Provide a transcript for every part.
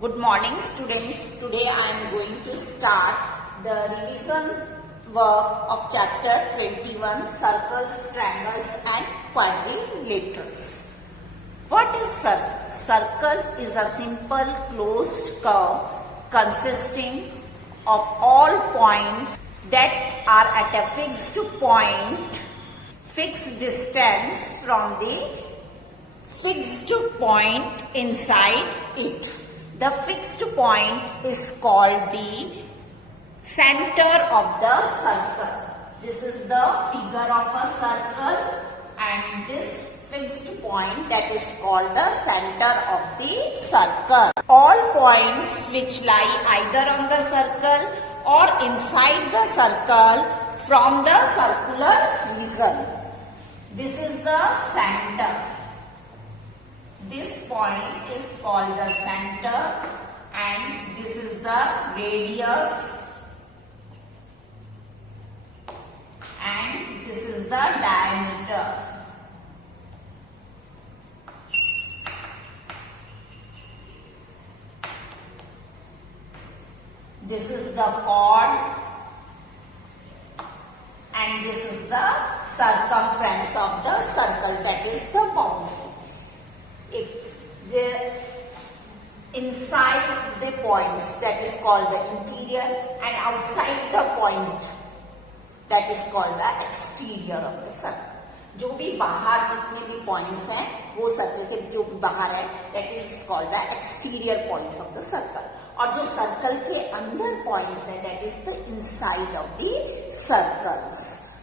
Good morning students. Today I am going to start the revision work of chapter 21 circles, triangles and quadrilaterals. What is circle? Circle is a simple closed curve consisting of all points that are at a fixed point, fixed distance from the fixed point inside it. The fixed point is called the center of the circle. This is the figure of a circle and this fixed point that is called the center of the circle. All points which lie either on the circle or inside the circle from the circular region. This is the center. This point is called the center and this is the radius and this is the diameter. This is the chord and this is the circumference of the circle, that is the boundary. It's the inside the points, that is called the interior, and outside the point, that is called the exterior of the circle. जो भी बाहर जितने भी points हैं वो सर्कल के जो भी बाहर है that is called the exterior points of the circle. और जो सर्कल के अंदर points है that is the inside of the circles.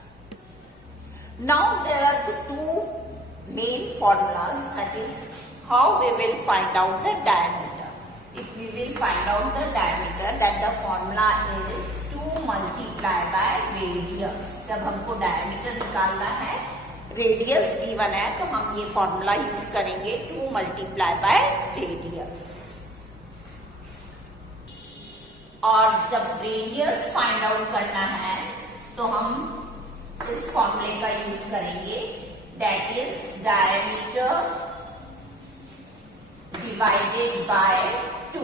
Now there are the two main formulas, that is how we will find out the diameter. If we will find out the diameter, then the formula is 2 multiplied by radius. जब हमको diameter निकालना है, radius given है, तो हम ये formula use करेंगे 2 multiplied by radius. और जब radius find out करना है, तो हम इस formula का use करेंगे, that is diameter divided by 2.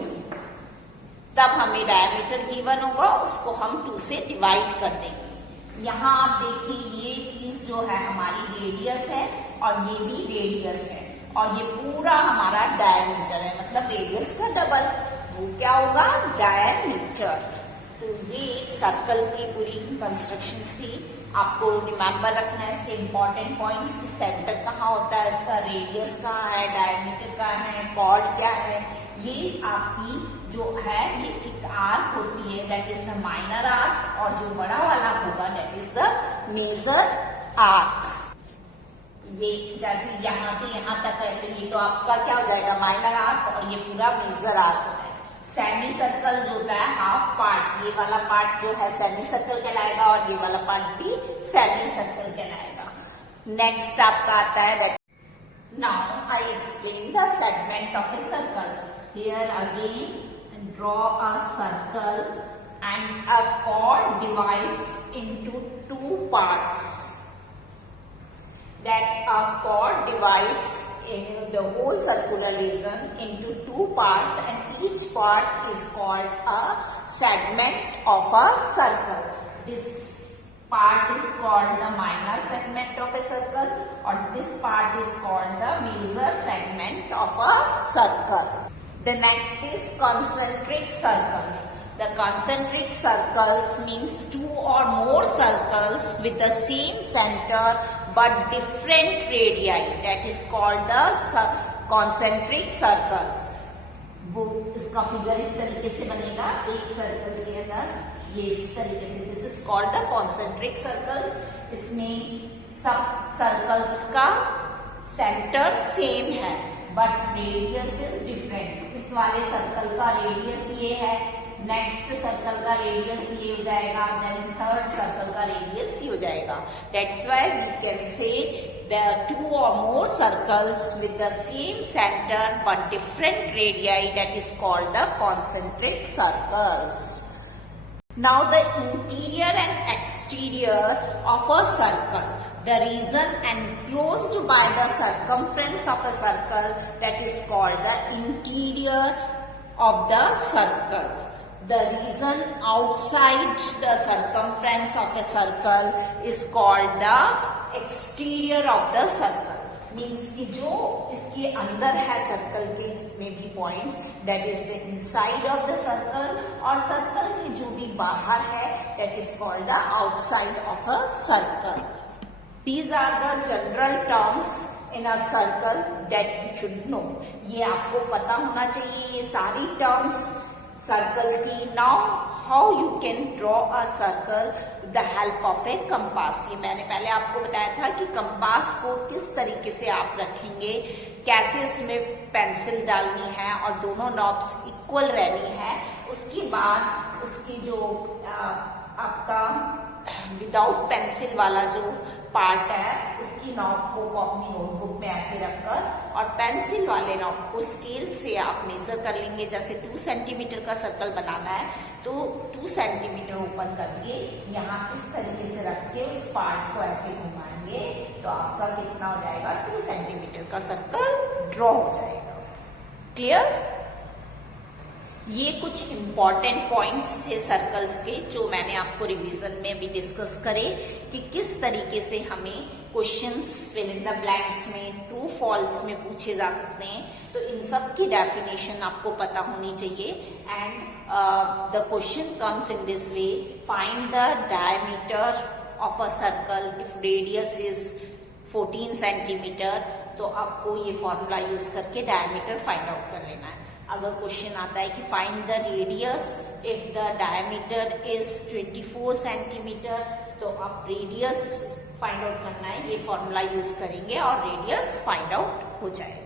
तब हमें diameter given होगा, उसको हम 2 से divide कर देंगे. यहाँ आप देखिए ये चीज जो है हमारी रेडियस है और ये भी रेडियस है और ये पूरा हमारा diameter है, मतलब रेडियस का डबल. वो क्या होगा? diameter. तो ये सर्कल की पूरी कंस्ट्रक्शन थी. आपको रिमेम्बर रखना है इसके इम्पोर्टेंट पॉइंट्स. सेंटर कहाँ होता है, इसका रेडियस कहाँ है, डायमीटर कहाँ है, कॉर्ड क्या है. ये आपकी जो है ये एक आर्क होती है, that is the minor arc, और जो बड़ा वाला होगा that is the major arc. ये जैसे यहाँ से यहाँ तक है तो ये तो आपका क्या हो जाएगा, माइनर आर्क, और ये पूरा मेजर आर्क हो जाएगा. सेमी सर्कल जो होता है हाफ पार्ट, ये वाला पार्ट जो है सेमी सर्कल कहलाएगा और ये वाला पार्ट भी सेमी सर्कल कहलाएगा. नेक्स्ट आपका आता है that now I explain the segment of a circle. Here again draw a circle and a chord divides into 2 parts. That a chord divides the whole circular region into 2 parts and each part is called a segment of a circle. This part is called the minor segment of a circle or this part is called the major segment of a circle. The next is concentric circles. The concentric circles means 2 or more circles with the same center but different radii. That is called the concentric circles. वो इसका फिगर इस तरीके से बनेगा, एक सर्कल के अंदर ये इस तरीके से. This is called the concentric circles. इसमें सब सर्कल्स का सेंटर सेम है बट रेडियस इज डिफरेंट. इस वाले सर्कल का रेडियस ये है, नेक्स्ट सर्कल का रेडियस ये हो जाएगा, देन थर्ड सर्कल का रेडियस ये हो जाएगा. That's why we can say there are 2 or more circles with the same center but different radii, that is called the concentric circles. Now the interior and exterior of a circle. The region enclosed by the circumference of a circle, that is called the interior of the circle. The region outside the circumference of a circle is called the exterior of the circle. Means कि जो इसके अंदर है सर्कल के जितने भी points, that is the inside of the circle, और सर्कल के जो भी बाहर है that is called the outside of a circle. These are the general terms in a circle that you should know. ये आपको पता होना चाहिए ये सारी terms सर्कल की. Now how you can draw a circle with the help of a compass. ये मैंने पहले आपको बताया था कि कंपास को किस तरीके से आप रखेंगे, कैसे उसमें पेंसिल डालनी है और दोनों नॉब्स इक्वल रहनी है. उसके बाद उसकी जो आपका विदाउट पेंसिल वाला जो पार्ट है उसकी नॉब को अपनी नोटबुक में ऐसे रखकर और पेंसिल वाले नॉब को स्केल से आप मेजर कर लेंगे. जैसे 2 सेंटीमीटर का सर्कल बनाना है तो 2 सेंटीमीटर ओपन करके यहाँ इस तरीके से रख के उस पार्ट को ऐसे घुमाएंगे तो आपका कितना हो जाएगा, 2 सेंटीमीटर का सर्कल ड्रॉ हो जाएगा. क्लियर? ये कुछ इम्पॉर्टेंट पॉइंट्स थे सर्कल्स के जो मैंने आपको रिवीजन में भी डिस्कस करे कि किस तरीके से हमें questions fill in the blanks में, ट्रू फॉल्स में पूछे जा सकते हैं. तो इन सब की डेफिनेशन आपको पता होनी चाहिए. And the question comes in this way, find the diameter of a circle if radius is 14 सेंटीमीटर. तो आपको ये फॉर्मूला यूज करके डायमीटर फाइंड आउट कर लेना है. अगर क्वेश्चन आता है कि find the radius if the diameter is 24 सेंटीमीटर, तो आप रेडियस फाइंड आउट करना है, ये फॉर्मूला यूज करेंगे और रेडियस फाइंड आउट हो जाएगा.